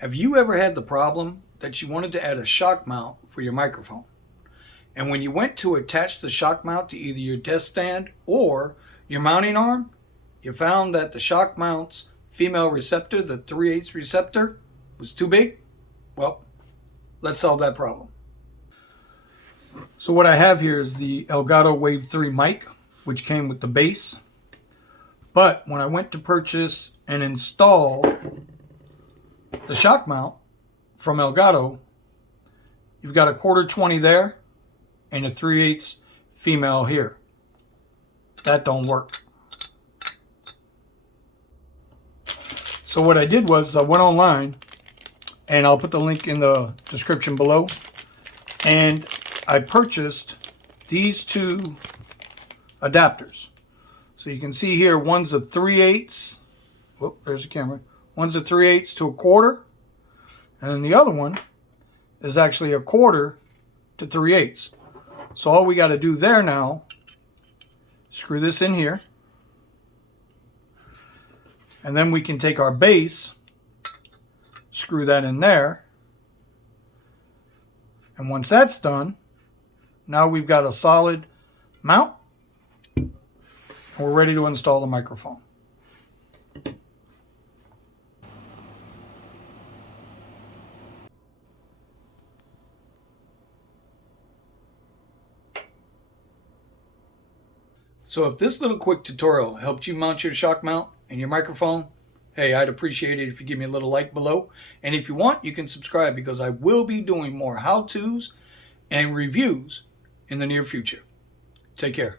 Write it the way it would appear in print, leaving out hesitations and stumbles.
Have you ever had the problem that you wanted to add a shock mount for your microphone? And when you went to attach the shock mount to either your desk stand or your mounting arm, you found that the shock mount's female receptor, the 3/8 receptor, was too big? Well, let's solve that problem. So what I have here is the Elgato Wave 3 mic, which came with the base. But when I went to purchase and install the shock mount from Elgato, you've got a 1/4 there and a 3/8 female here. That don't work. So what I did was I went online, and I'll put the link in the description below, and I purchased these two adapters. So you can see here, one's a 3/8. Whoop, there's the camera. One's a 3/8 to a 1/4, and then the other one is actually a 1/4 to 3/8. So all we got to do there now, screw this in here, and then we can take our base, screw that in there, and once that's done, now we've got a solid mount, and we're ready to install the microphone. So if this little quick tutorial helped you mount your shock mount and your microphone, hey, I'd appreciate it if you give me a little like below. And if you want, you can subscribe, because I will be doing more how-tos and reviews in the near future. Take care.